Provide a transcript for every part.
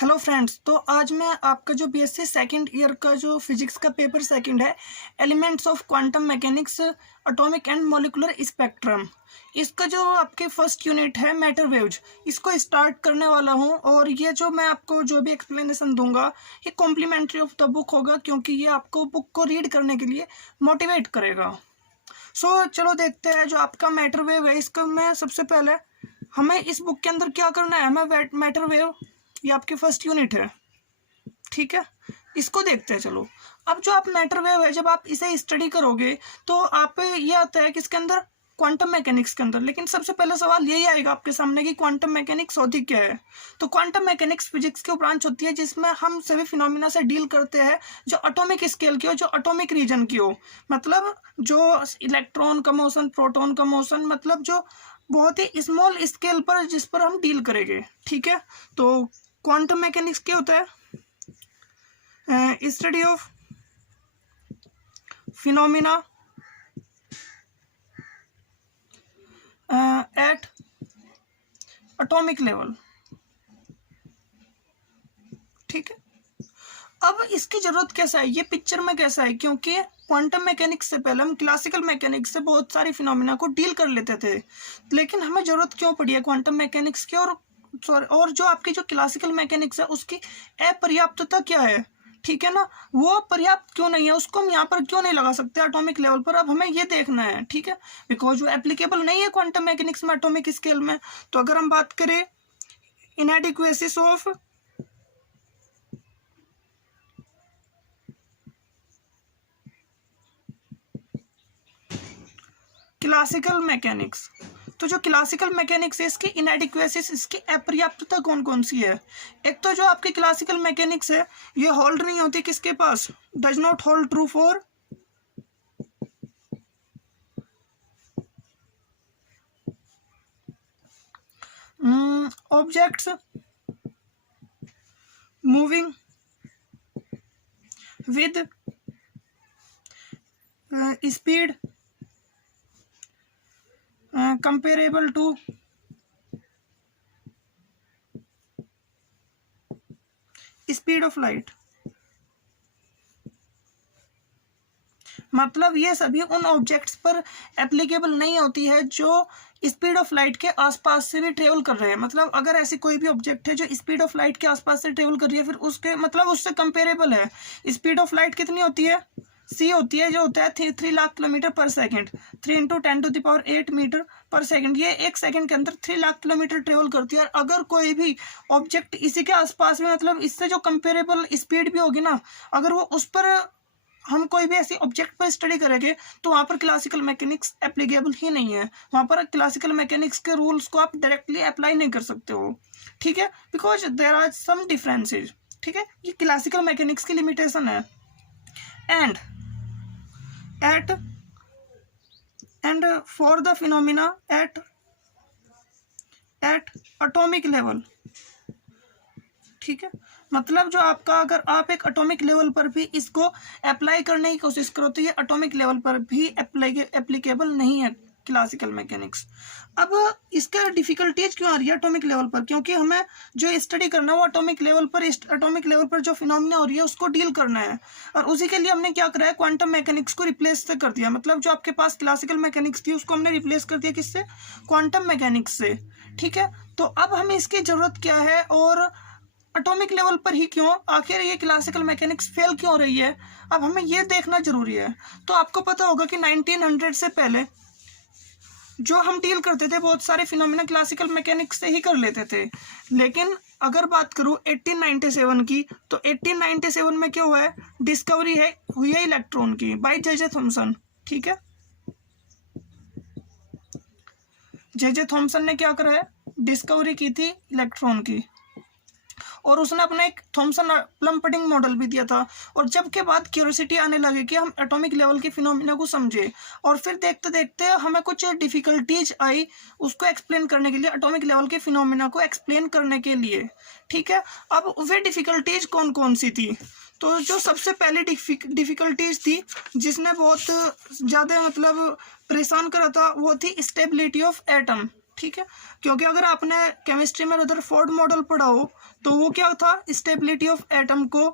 Hello friends, तो आज मैं आपका जो बीएससी सेकंड ईयर का जो फिजिक्स का पेपर सेकंड है, elements of quantum mechanics, atomic and molecular spectrum, इसका जो आपके फर्स्ट यूनिट है मैटर वेव्स, इसको स्टार्ट करने वाला हूं। और ये जो मैं आपको जो भी एक्सप्लेनेशन दूंगा ये कॉम्प्लीमेंट्री ऑफ द बुक होगा, क्योंकि ये आपको बुक को रीड करने के लिए मोटिवेट करेगा। चलो देखते हैं जो आपका मैटर वेव है। इसका मैं सबसे पहले हमें इस बुक के अंदर क्या करना है, हमें मैटर वेव, ये आपकी फर्स्ट यूनिट है, ठीक है, इसको देखते हैं। चलो, अब जो आप मैटर वेव है, जब आप इसे स्टडी करोगे तो आप ये आता है कि इसके अंदर क्वांटम मैकेनिक्स के अंदर, लेकिन सबसे पहले सवाल यही आएगा आपके सामने कि क्वांटम मैकेनिक्स होती क्या है। तो क्वांटम मैकेनिक्स फिजिक्स की ब्रांच होती है जिसमें हम सभी फिनोमिना से डील करते हैं जो एटॉमिक स्केल की हो, जो एटॉमिक रीजन की हो, मतलब जो इलेक्ट्रॉन का मोशन, प्रोटॉन का मोशन, मतलब जो बहुत ही स्मॉल स्केल पर जिस पर हम डील करेंगे, ठीक है। तो क्वांटम मैकेनिक्स क्या होता है? Study of phenomena at atomic level, ठीक है। अब इसकी जरूरत कैसा है, ये पिक्चर में कैसा है, क्योंकि क्वांटम मैकेनिक्स से पहले हम क्लासिकल मैकेनिक्स से बहुत सारी फिनोमिना को डील कर लेते थे, लेकिन हमें जरूरत क्यों पड़ी है क्वांटम मैकेनिक्स की, और जो आपकी जो क्लासिकल मैकेनिक्स है उसकी अपर्याप्तता क्या है, ठीक है ना, वो पर्याप्त क्यों नहीं है, उसको हम यहाँ पर क्यों नहीं लगा सकते एटॉमिक लेवल पर। अब हमें ये देखना है, ठीक है, बिकॉज वो एप्लीकेबल नहीं है क्वांटम मैकेनिक्स में एटॉमिक स्केल में। तो अगर हम बात करें इनएडिक्वेसीज ऑफ क्लासिकल मैकेनिक्स, तो जो क्लासिकल मैकेनिक्स है इसकी इनएडिक्वेसीज, इसकी अपर्याप्तता कौन कौन सी है। एक तो जो आपकी क्लासिकल मैकेनिक्स है ये होल्ड नहीं होती किसके पास, does not hold true for objects moving with speed comparable to speed of light. मतलब ये सभी उन ऑब्जेक्ट्स पर एप्लीकेबल नहीं होती है जो स्पीड ऑफ लाइट के आसपास से भी ट्रेवल कर रहे हैं। मतलब अगर ऐसी कोई भी ऑब्जेक्ट है जो स्पीड ऑफ लाइट के आसपास से ट्रेवल कर रही है, फिर उसके मतलब उससे कंपेरेबल है। स्पीड ऑफ लाइट कितनी होती है, c होती है, जो होता है 3 लाख किलोमीटर पर सेकंड, 3 × 10⁸ मीटर पर सेकंड। ये एक सेकंड के अंदर 3 लाख किलोमीटर ट्रेवल करती है। और अगर कोई भी ऑब्जेक्ट इसी के आसपास में, मतलब इससे जो कंपेरेबल स्पीड भी होगी ना, अगर वो उस पर हम कोई भी ऐसी ऑब्जेक्ट पर स्टडी करेंगे तो वहाँ पर क्लासिकल मैकेनिक्स एप्लीकेबल ही नहीं है। वहाँ पर क्लासिकल मैकेनिक्स के रूल्स को आप डायरेक्टली अप्लाई नहीं कर सकते हो, ठीक है, because there are some differences, ठीक है। ये क्लासिकल मैकेनिक्स की लिमिटेशन है। And for the phenomena at atomic level, ठीक है। मतलब जो आपका, अगर आप एक एटॉमिक लेवल पर भी इसको अप्लाई करने की कोशिश करो तो ये एटॉमिक लेवल पर भी एप्लीकेबल नहीं है क्लासिकल मैकेनिक्स। अब इसका डिफिकल्टीज क्यों आ रही है एटॉमिक लेवल पर, क्योंकि हमें जो स्टडी करना है वो एटॉमिक लेवल पर जो फिनोमिना हो रही है उसको डील करना है। और उसी के लिए हमने क्या करा है, क्वांटम मैकेनिक्स को रिप्लेस से कर दिया। मतलब जो आपके पास क्लासिकल मैकेनिक्स थी उसको हमने रिप्लेस कर दिया किससे, क्वांटम मैकेनिक्स से, ठीक है। तो अब हमें इसकी जरूरत क्या है और एटॉमिक लेवल पर ही क्यों, आखिर ये क्लासिकल मैकेनिक्स फेल क्यों रही है, अब हमें ये देखना जरूरी है। तो आपको पता होगा कि 1900 से पहले जो हम डील करते थे बहुत सारे फिनोमिना क्लासिकल मैकेनिक्स से ही कर लेते थे। लेकिन अगर बात करूं 1897 की, तो 1897 में क्या हुआ है, डिस्कवरी हुई है इलेक्ट्रॉन की बाय जे थॉमसन, ठीक है। जे थॉमसन ने क्या करा है, डिस्कवरी की थी इलेक्ट्रॉन की, और उसने अपना एक थॉमसन प्लम पडिंग मॉडल भी दिया था। और जब के बाद क्यूरियोसिटी आने लगी कि हम एटॉमिक लेवल की फिनोमिना को समझे, और फिर देखते देखते हमें कुछ डिफिकल्टीज आई उसको एक्सप्लेन करने के लिए, एटॉमिक लेवल के फिनोमिना को एक्सप्लेन करने के लिए, ठीक है। अब वे डिफिकल्टीज कौन कौन सी थी, तो जो सबसे पहले डिफिकल्टीज थी जिसने बहुत ज़्यादा मतलब परेशान करा था वो थी स्टेबिलिटी ऑफ एटम, ठीक है, क्योंकि अगर आपने केमिस्ट्री में रदरफोर्ड मॉडल पढ़ा हो तो वो क्या था, स्टेबिलिटी ऑफ एटम को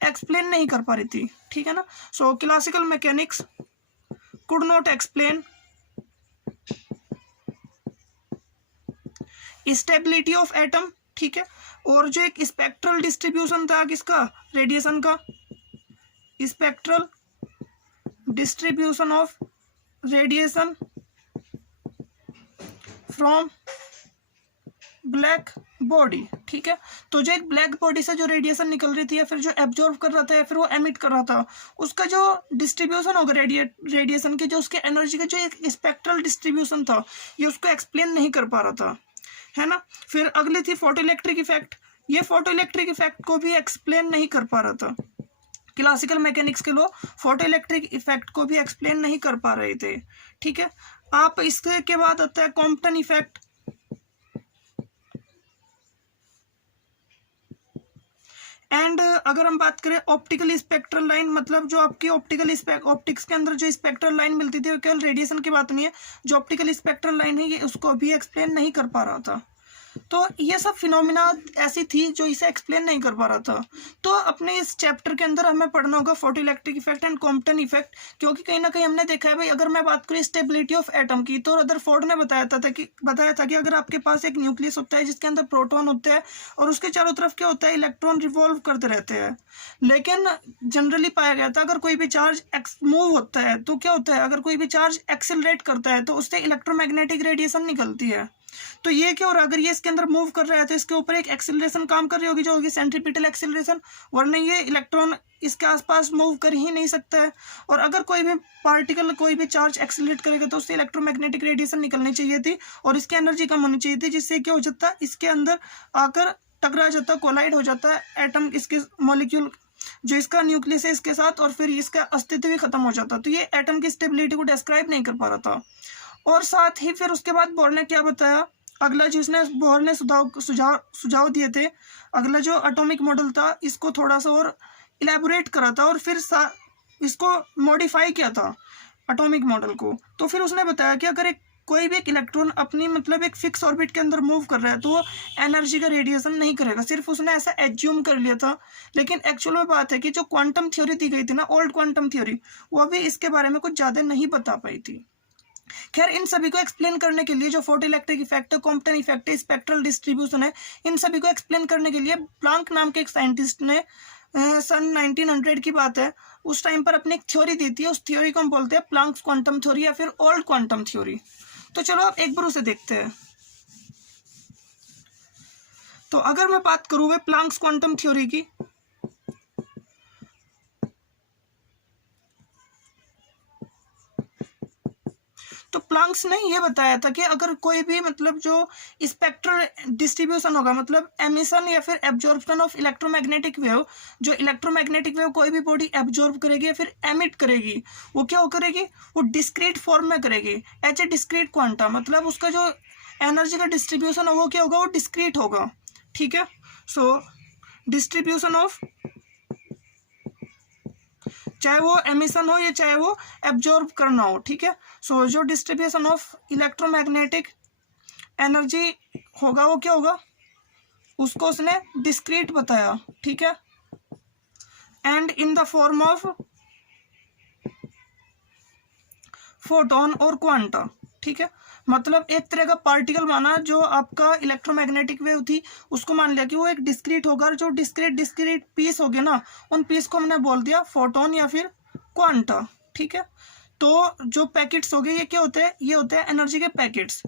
एक्सप्लेन नहीं कर पा रही थी, ठीक है ना। सो classical mechanics could not explain stability of atom, ठीक है। और जो एक स्पेक्ट्रल डिस्ट्रीब्यूशन था किसका, रेडिएशन का, spectral distribution of radiation from black body, ठीक है। तो जो एक ब्लैक बॉडी से जो रेडिएशन निकल रही थी या फिर जो एब्जॉर्व कर रहा था या फिर वो एमिट कर रहा था, उसका जो डिस्ट्रीब्यूशन होगा रेडिएशन के, जो उसके एनर्जी का जो एक स्पेक्ट्रल डिस्ट्रीब्यूशन था, ये उसको एक्सप्लेन नहीं कर पा रहा था, है ना। फिर अगली थी फोटो इलेक्ट्रिक इफेक्ट, ये फोटो इलेक्ट्रिक इफेक्ट को भी एक्सप्लेन नहीं कर पा रहा था। क्लासिकल मैकेनिक्स के लोग फोटो इलेक्ट्रिक इफेक्ट को भी एक्सप्लेन नहीं कर पा रहे थे, ठीक है। आप इसके बाद आता है कॉम्पटन इफेक्ट। एंड अगर हम बात करें ऑप्टिकल स्पेक्ट्रल लाइन, मतलब जो आपकी ऑप्टिक्स के अंदर जो स्पेक्ट्रल लाइन मिलती थी, वो केवल रेडिएशन की बात नहीं है, जो ऑप्टिकल स्पेक्ट्रल लाइन है ये उसको भी एक्सप्लेन नहीं कर पा रहा था। तो ये सब फिनोमिना ऐसी थी जो इसे एक्सप्लेन नहीं कर पा रहा था। तो अपने इस चैप्टर के अंदर हमें पढ़ना होगा photo electric effect and Compton effect, क्योंकि कहीं ना कहीं हमने देखा है भाई, अगर मैं बात करूँ स्टेबिलिटी ऑफ एटम की, तो रदरफोर्ड ने बताया था कि अगर आपके पास एक न्यूक्लियस होता है जिसके अंदर प्रोटॉन होते हैं और उसके चारों तरफ क्या होता है, इलेक्ट्रॉन रिवॉल्व करते रहते हैं, लेकिन जनरली पाया गया था अगर कोई भी चार्ज मूव होता है तो क्या होता है, अगर कोई भी चार्ज एक्सेलरेट करता है तो उससे इलेक्ट्रोमैग्नेटिक रेडिएशन निकलती है। तो ये क्या हो रहा है, अगर ये इसके अंदर मूव कर रहा है तो इसके ऊपर एक एक्सेलरेशन काम कर रही होगी जो होगी सेंट्रीपिटल एक्सेलरेशन, वरना ये इलेक्ट्रॉन इसके आसपास मूव कर ही नहीं सकता है। और अगर कोई भी पार्टिकल कोई भी चार्ज एक्सेलरेट करेगा तो उससे इलेक्ट्रोमैग्नेटिक रेडिएशन निकलनी चाहिए थी और इसकी एनर्जी कम होनी चाहिए थी, जिससे क्या हो जाता है, इसके अंदर आकर टकरा जाता, कोलाइड हो जाता है एटम, इसके मॉलिक्यूल जो इसका न्यूक्लियस है इसके साथ, और फिर इसका अस्तित्व भी खत्म हो जाता। तो ये एटम की स्टेबिलिटी को डिस्क्राइब नहीं कर पा रहा था। और साथ ही फिर उसके बाद बोर ने क्या बताया, अगला जो इसने बोर ने सुझाव दिए थे, अगला जो एटॉमिक मॉडल था इसको थोड़ा सा और इलेबोरेट करा था और फिर इसको मॉडिफाई किया था एटॉमिक मॉडल को। तो फिर उसने बताया कि अगर कोई भी एक इलेक्ट्रॉन अपनी मतलब एक फिक्स ऑर्बिट के अंदर मूव कर रहा है तो वो एनर्जी का रेडिएशन नहीं करेगा, सिर्फ उसने ऐसा एज्यूम कर लिया था। लेकिन एक्चुअल में बात है कि जो क्वांटम थ्योरी दी गई थी ना, ओल्ड क्वांटम थ्योरी, वो भी इसके बारे में कुछ ज़्यादा नहीं बता पाई थी। खैर, इन सभी को एक्सप्लेन करने के लिए जो फोटो इलेक्ट्रिक इफेक्ट है, कॉम्पटन इफेक्ट है, स्पेक्ट्रल डिस्ट्रीब्यूशन है, इन सभी को एक्सप्लेन करने के लिए प्लांक नाम के एक साइंटिस्ट ने सन 1900 की बात है, उस टाइम पर अपनी एक थ्योरी दी थी। उस थ्योरी को हम बोलते हैं प्लांक्स क्वांटम थ्योरी या फिर ओल्ड क्वांटम थ्योरी। तो चलो अब एक बार उसे देखते हैं। तो अगर मैं बात करूँ प्लांक्स क्वांटम थ्योरी की, तो प्लांक्स ने ये बताया था कि अगर कोई भी मतलब जो स्पेक्ट्रल डिस्ट्रीब्यूशन होगा, मतलब एमिशन या फिर एब्जॉर्प्शन ऑफ इलेक्ट्रोमैग्नेटिक वेव, जो इलेक्ट्रोमैग्नेटिक वेव कोई भी बॉडी एब्जॉर्ब करेगी या फिर एमिट करेगी, वो क्या हो करेगी, वो डिस्क्रीट फॉर्म में करेगी, एज ए डिस्क्रीट क्वांटा, मतलब उसका जो एनर्जी का डिस्ट्रीब्यूशन होगा क्या होगा, वो डिस्क्रीट होगा, ठीक है। सो डिस्ट्रीब्यूशन ऑफ, चाहे वो एमिशन हो या चाहे वो एब्जॉर्ब करना हो, ठीक है। सो जो डिस्ट्रीब्यूशन ऑफ इलेक्ट्रोमैग्नेटिक एनर्जी होगा वो क्या होगा, उसको उसने डिस्क्रीट बताया, ठीक है, and in the form of photon और क्वांटा, ठीक है। मतलब एक तरह का पार्टिकल माना, जो आपका इलेक्ट्रोमैग्नेटिक वेव थी उसको मान लिया कि वो एक डिस्क्रीट होगा, और जो डिस्क्रीट पीस हो गए ना, उन पीस को हमने बोल दिया फोटोन या फिर क्वांटा, ठीक है। तो जो पैकेट्स हो गए ये क्या होते हैं, ये होते हैं एनर्जी के पैकेट्स,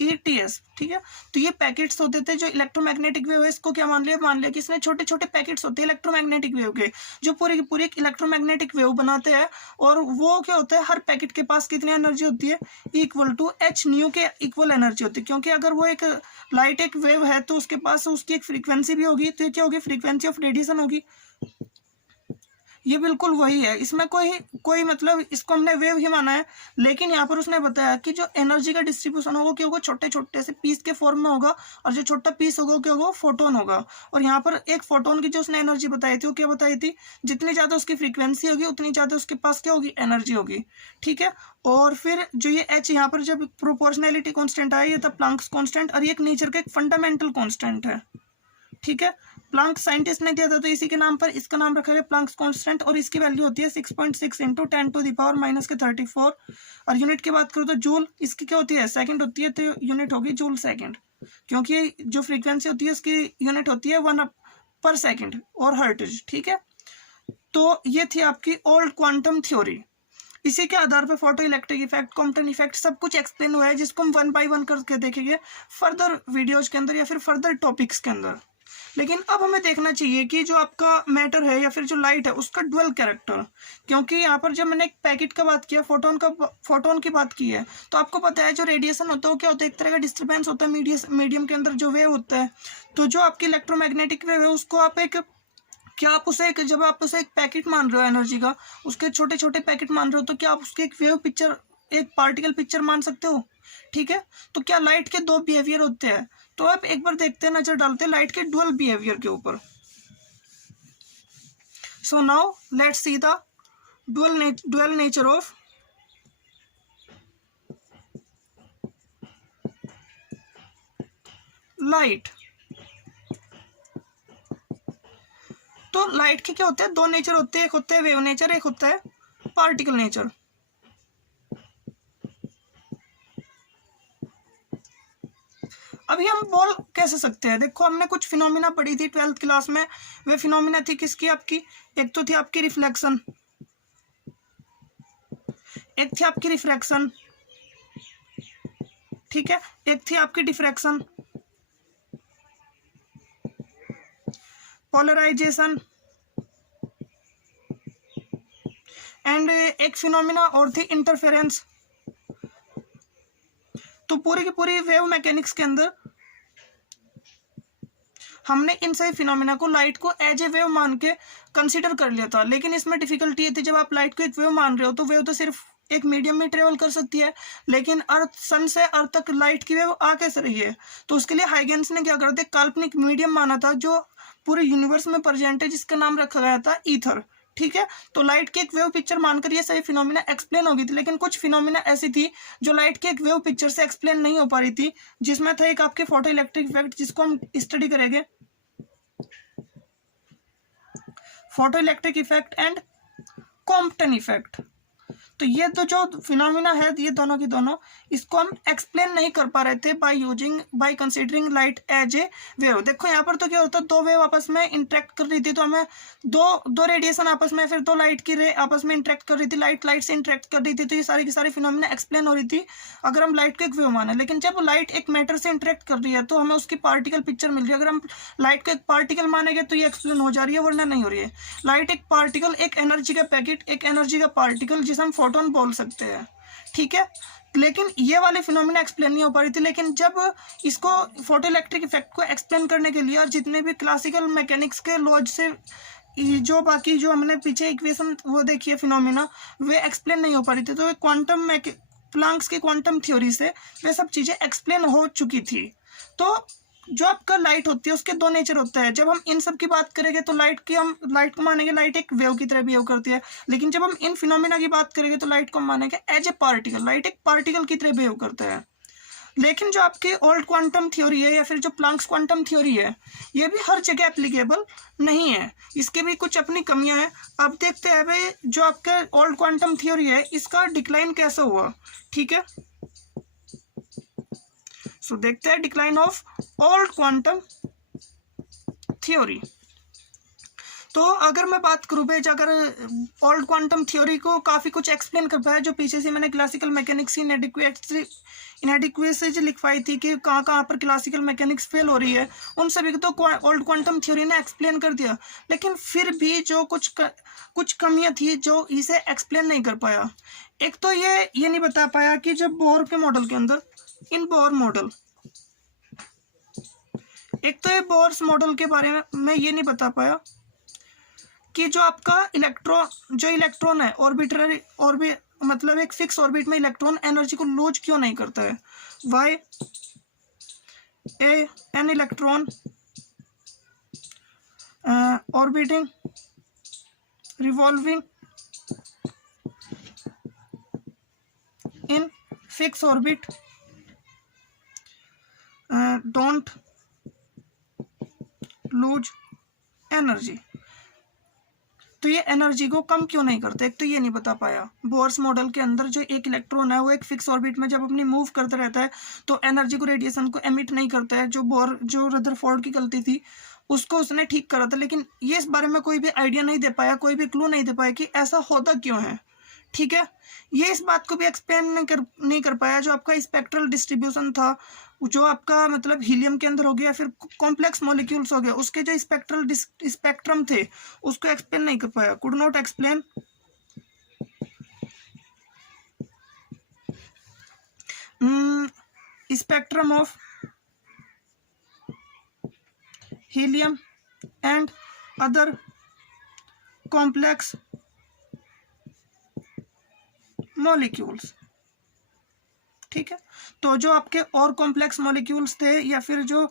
PACKETS, ठीक है। तो ये पैकेट्स होते थे जो इलेक्ट्रोमैग्नेटिक वेव है, इसको क्या मान लिया कि इसमें छोटे छोटे पैकेट्स होते हैं इलेक्ट्रोमैग्नेटिक वेव के, जो पूरी की पूरी एक इलेक्ट्रोमैग्नेटिक वेव बनाते हैं। और वो क्या होता है, हर पैकेट के पास कितनी एनर्जी होती है, इक्वल टू h न्यू के इक्वल एनर्जी होती है, क्योंकि अगर वो एक लाइट एक वेव है तो उसके पास उसकी एक फ्रीक्वेंसी भी होगी, तो क्या होगी, फ्रीक्वेंसी ऑफ रेडिएशन होगी, ये बिल्कुल वही है, इसमें कोई कोई मतलब इसको हमने वेव ही माना है, लेकिन यहाँ पर उसने बताया कि जो एनर्जी का डिस्ट्रीब्यूशन होगा क्या होगा, छोटे छोटे से पीस के फॉर्म में होगा, और जो छोटा पीस होगा क्या होगा, फोटोन होगा। और यहाँ पर एक फोटोन की जो उसने एनर्जी बताई थी वो क्या बताई थी, जितनी ज़्यादा उसकी फ्रीक्वेंसी होगी उतनी ज़्यादा उसके पास क्या होगी, एनर्जी होगी। ठीक है, और फिर जो ये एच यहाँ पर जब प्रोपोर्शनैलिटी कॉन्स्टेंट आया, ये था प्लैंक्स कॉन्स्टेंट, और ये एक नेचर का एक फंडामेंटल कॉन्स्टेंट है। ठीक है, प्लैंक साइंटिस्ट ने दिया था तो इसी के नाम पर इसका नाम रखा गया प्लैंक्स कांस्टेंट, और इसकी वैल्यू होती है 6.6 इंटू 10⁻⁻34। और यूनिट की बात करूँ तो जूल, इसकी क्या होती है, सेकंड होती है, तो यूनिट होगी जूल सेकंड, क्योंकि जो फ्रीक्वेंसी होती है उसकी यूनिट होती है 1/सेकंड और हर्ट्ज। ठीक है, तो ये थी आपकी ओल्ड क्वांटम थ्योरी। इसी के आधार पर photo electric effect, Compton effect सब कुछ एक्सप्लेन हुआ है, जिसको हम 1 बाय 1 करके देखेंगे फर्दर वीडियोज के अंदर या फिर फर्दर टॉपिक्स के अंदर। लेकिन अब हमें देखना चाहिए कि जो आपका मैटर है या फिर जो लाइट है उसका डुअल कैरेक्टर, क्योंकि यहाँ पर जब मैंने एक पैकेट का बात किया, फोटोन की बात की है, तो आपको पता है जो रेडिएशन होता है वो क्या होता है, एक तरह का डिस्टर्बेंस होता है मीडियम के अंदर जो वेव होता है। तो जो आपकी इलेक्ट्रोमैग्नेटिक वेव है उसको आप एक, क्या आप उसे एक, जब आप उसे एक पैकेट मान रहे हो एनर्जी का, उसके छोटे छोटे पैकेट मान रहे हो, तो क्या आप उसके एक वेव पिक्चर, एक पार्टिकल पिक्चर मान सकते हो। ठीक है, तो क्या लाइट के दो बिहेवियर होते हैं, तो आप एक बार देखते हैं, नजर डालते हैं लाइट के डुअल बिहेवियर के ऊपर। So now let's see the dual nature of light. तो लाइट के क्या होते हैं, दो नेचर होते हैं, एक होता है वेव नेचर, एक होता है पार्टिकल नेचर। अभी हम बोल कैसे सकते हैं, देखो हमने कुछ फिनोमिना पढ़ी थी 12th क्लास में, वे फिनोमिना थी किसकी, आपकी, एक तो थी आपकी रिफ्लेक्शन, एक थी आपकी रिफ्रैक्शन, ठीक है, एक थी आपकी डिफ्रैक्शन, पोलराइजेशन, एंड एक फिनोमिना और थी इंटरफेरेंस। तो पूरी की पूरी वेव मैकेनिक्स के अंदर हमने इन सभी फिनोमिना को, लाइट को एज ए वेव मान के कंसीडर कर लिया था। लेकिन इसमें डिफिकल्टी ये थी, जब आप लाइट को एक वेव मान रहे हो तो वेव तो सिर्फ एक मीडियम में ट्रेवल कर सकती है, लेकिन अर्थ, सन से अर्थ तक लाइट की वेव आ कैसे रही है, तो उसके लिए हाइगेंस ने क्या कर दिया, काल्पनिक मीडियम माना था जो पूरे यूनिवर्स में प्रेजेंट है, जिसका नाम रखा गया था ईथर। ठीक है, तो लाइट की एक वेव पिक्चर मानकर ये सभी फिनोमिना एक्सप्लेन हो गई थी। लेकिन कुछ फिनोमिना ऐसी थी जो लाइट की एक वेव पिक्चर से एक्सप्लेन नहीं हो पा रही थी, जिसमें था एक आपके फोटो इलेक्ट्रिक इफेक्ट, जिसको हम स्टडी करेंगे, photo electric effect and Compton effect. तो ये तो जो फिनोमिना है, ये दोनों की दोनों, इसको हम एक्सप्लेन नहीं कर पा रहे थे by considering light as a wave. देखो यहाँ पर तो क्या होता है, दो वेव आपस में इंटरेक्ट कर रही थी, तो हमें दो रेडिएशन आपस में, फिर दो लाइट की रे आपस में इंटरेक्ट कर रही थी, लाइट से इंटरेक्ट कर रही थी, तो ये सारी की सारी फिनोमिना एक्सप्लेन हो रही थी अगर हम लाइट को एक वेव माने। लेकिन जब लाइट एक मैटर से इंटरेक्ट कर रही है तो हमें उसकी पार्टिकल पिक्चर मिल रही है। अगर हम लाइट को एक पार्टिकल मानेंगे तो ये एक्सप्लेन हो जा रही है, वरना नहीं हो रही है। लाइट एक पार्टिकल, एक एनर्जी का पैकेट, एक एनर्जी का पार्टिकल, जिसे हम फोटोन बोल सकते हैं। ठीक है, लेकिन ये वाले फिनोमिना एक्सप्लेन नहीं हो पा रही थी। लेकिन जब इसको फोटो इलेक्ट्रिक इफेक्ट को एक्सप्लेन करने के लिए, और जितने भी क्लासिकल मैकेनिक्स के लॉज से जो बाकी जो हमने पीछे इक्वेशन वो देखी है फिनोमिना, वे एक्सप्लेन नहीं हो पा रही थी, तो क्वांटम प्लैंक्स की क्वांटम थ्योरी से वे सब चीज़ें एक्सप्लेन हो चुकी थी। तो जो आपका लाइट होती है उसके दो नेचर होते हैं। जब हम इन सब की बात करेंगे तो लाइट को मानेंगे लाइट एक वेव की तरह बिहेव करती है, लेकिन जब हम इन फिनोमिना की बात करेंगे तो लाइट को मानेंगे एज ए पार्टिकल, लाइट एक पार्टिकल की तरह बिहेव करता है। लेकिन जो आपकी ओल्ड क्वांटम थ्योरी है या फिर जो प्लैंक्स क्वांटम थ्योरी है, ये भी हर जगह एप्लीकेबल नहीं है, इसके भी कुछ अपनी कमियां हैं। अब देखते हैं भाई जो आपका ओल्ड क्वांटम थ्योरी है इसका डिक्लाइन कैसा हुआ। ठीक है, सो देखते हैं decline of old quantum theory. तो अगर मैं बात करूँ भाई, अगर ओल्ड क्वांटम थ्योरी को काफ़ी कुछ एक्सप्लेन कर पाया, जो पीछे से मैंने क्लासिकल मैकेनिक्स की इनएडिक्वेसी लिखवाई थी कि कहाँ कहाँ पर क्लासिकल मैकेनिक्स फेल हो रही है, उन सभी को तो ओल्ड क्वांटम थ्योरी ने एक्सप्लेन कर दिया। लेकिन फिर भी जो कुछ कमियां थी जो इसे एक्सप्लेन नहीं कर पाया। एक तो ये नहीं बता पाया कि जब बोर के मॉडल के अंदर, इन बोर मॉडल, एक तो ये बोर्स मॉडल के बारे में ये नहीं बता पाया कि जो आपका इलेक्ट्रॉन है ऑर्बिटरी मतलब एक फिक्स ऑर्बिट में इलेक्ट्रॉन एनर्जी को लूज क्यों नहीं करता है। Why an electron orbiting revolving in fix orbit don't lose energy. तो ये एनर्जी को कम क्यों नहीं करते, एक तो ये नहीं बता पाया। बोर्स मॉडल के अंदर जो एक इलेक्ट्रॉन है वो एक फिक्स ऑर्बिट में जब अपनी मूव करता रहता है तो एनर्जी को, रेडिएशन को एमिट नहीं करता है। जो रदरफोर्ड की गलती थी उसको उसने ठीक करा था, लेकिन ये इस बारे में कोई भी आइडिया नहीं दे पाया, कोई भी क्लू नहीं दे पाया कि ऐसा होता क्यों है। ठीक है, ये इस बात को भी एक्सप्लेन नहीं कर पाया जो आपका स्पेक्ट्रल डिस्ट्रीब्यूशन था, जो आपका मतलब हीलियम के अंदर हो गया, फिर कॉम्प्लेक्स मॉलिक्यूल्स हो गया, उसके जो स्पेक्ट्रल स्पेक्ट्रम थे उसको एक्सप्लेन नहीं कर पाया। Could not explain spectrum of helium and other complex molecules. ठीक है, तो जो आपके और कॉम्प्लेक्स मॉलिक्यूल्स थे या फिर जो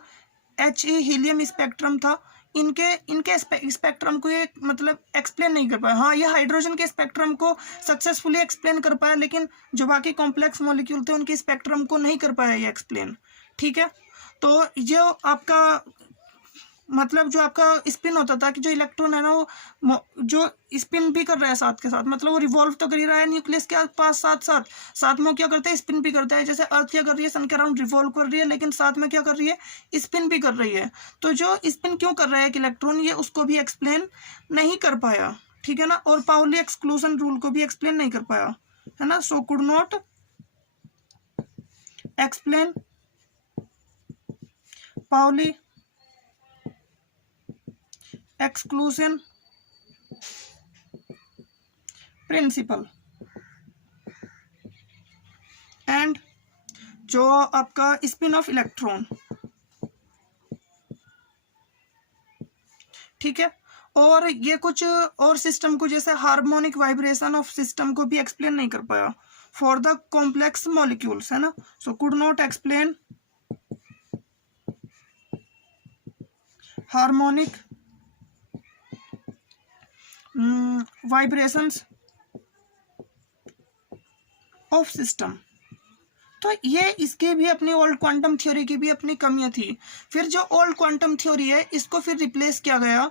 He हीलियम स्पेक्ट्रम था, इनके स्पेक्ट्रम को ये मतलब एक्सप्लेन नहीं कर पाया। हाँ, ये हाइड्रोजन के स्पेक्ट्रम को सक्सेसफुली एक्सप्लेन कर पाया, लेकिन जो बाकी कॉम्प्लेक्स मॉलिक्यूल थे उनके स्पेक्ट्रम को नहीं कर पाया ये एक्सप्लेन। ठीक है, तो जो आपका मतलब जो आपका स्पिन होता था कि जो इलेक्ट्रॉन है ना वो जो स्पिन भी कर रहा है साथ के साथ, मतलब वो रिवॉल्व तो कर ही रहा है न्यूक्लियस के पास, साथ में क्या करता है, स्पिन भी करता है। जैसे अर्थ क्या कर रही है, सन के अराउंड रिवॉल्व कर रही है, लेकिन साथ में क्या कर रही है, स्पिन भी कर रही है। तो जो स्पिन क्यों कर रहा है एक इलेक्ट्रॉन, ये उसको भी एक्सप्लेन नहीं कर पाया। ठीक है ना, और पाउली एक्सक्लूजन रूल को भी एक्सप्लेन नहीं कर पाया, है ना। So could not explain Pauli exclusion principle and जो आपका स्पिन ऑफ इलेक्ट्रॉन। ठीक है, और ये कुछ और सिस्टम को जैसे हार्मोनिक वाइब्रेशन ऑफ सिस्टम को भी एक्सप्लेन नहीं कर पाया फॉर द कॉम्प्लेक्स मॉलिक्यूल्स, है ना। So could not explain harmonic vibrations of system. तो ये इसके भी अपनी ओल्ड क्वांटम थ्योरी की भी अपनी कमियां थी। फिर जो ओल्ड क्वांटम थ्योरी है इसको फिर रिप्लेस किया गया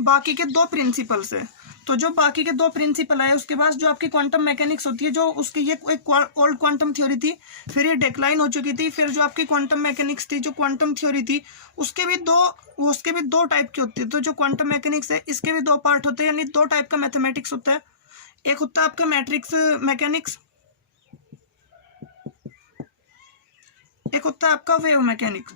बाकी के दो प्रिंसिपल से। तो जो बाकी के दो प्रिंसिपल आए उसके बाद जो आपकी क्वांटम मैकेनिक्स होती है, जो उसकी ये एक ओल्ड क्वांटम थ्योरी थी, फिर ये डिक्लाइन हो चुकी थी। फिर जो आपकी क्वांटम मैकेनिक्स थी, जो क्वांटम थ्योरी थी, उसके भी दो टाइप की होती है। तो जो क्वांटम मैकेनिक्स है इसके भी दो पार्ट होते हैं, यानी दो टाइप का मैथमेटिक्स होता है। एक होता है आपका मैट्रिक्स मैकेनिक्स, एक होता है आपका वेव मैकेनिक्स।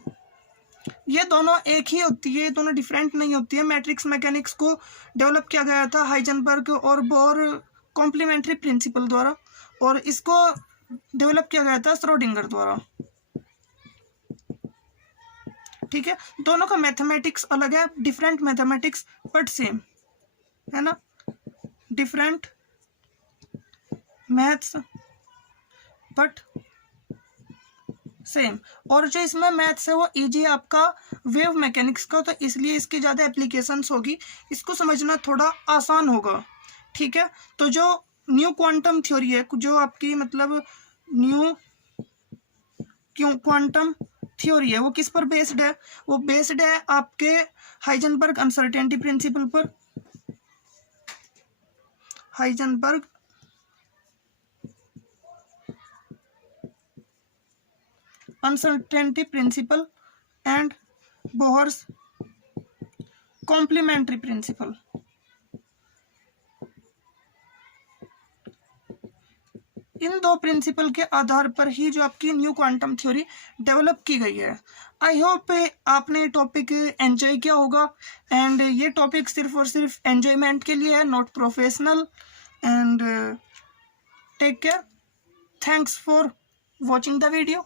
ये दोनों एक ही होती है, दोनों डिफरेंट नहीं होती है। मैट्रिक्स मैकेनिक्स को डेवलप किया गया था हाइजेनबर्ग और बोर कॉम्प्लीमेंट्री प्रिंसिपल द्वारा, और इसको डेवलप किया गया था श्रोडिंगर द्वारा। ठीक है, दोनों का मैथमेटिक्स अलग है, डिफरेंट मैथमेटिक्स बट सेम, है ना। Different maths but same. और जो इसमें मैथ्स है वो इजी है आपका वेव मैकेनिक्स का, तो इसलिए इसकी ज़्यादा एप्लीकेशंस होगी, इसको समझना थोड़ा आसान होगा। ठीक है, तो जो न्यू क्वांटम थ्योरी है, जो आपकी मतलब न्यू क्वांटम थ्योरी है, वो किस पर बेस्ड है, वो बेस्ड है आपके हाइजेनबर्ग अनसर्टेनिटी प्रिंसिपल पर। Heisenberg uncertainty principle and Bohr's complementary principle। इन दो प्रिंसिपल के आधार पर ही जो आपकी न्यू क्वांटम थ्योरी डेवलप की गई है। आई होप आपने टॉपिक एंजॉय किया होगा, एंड ये टॉपिक सिर्फ और सिर्फ एंजॉयमेंट के लिए है, not professional. And take care, thanks for watching the video.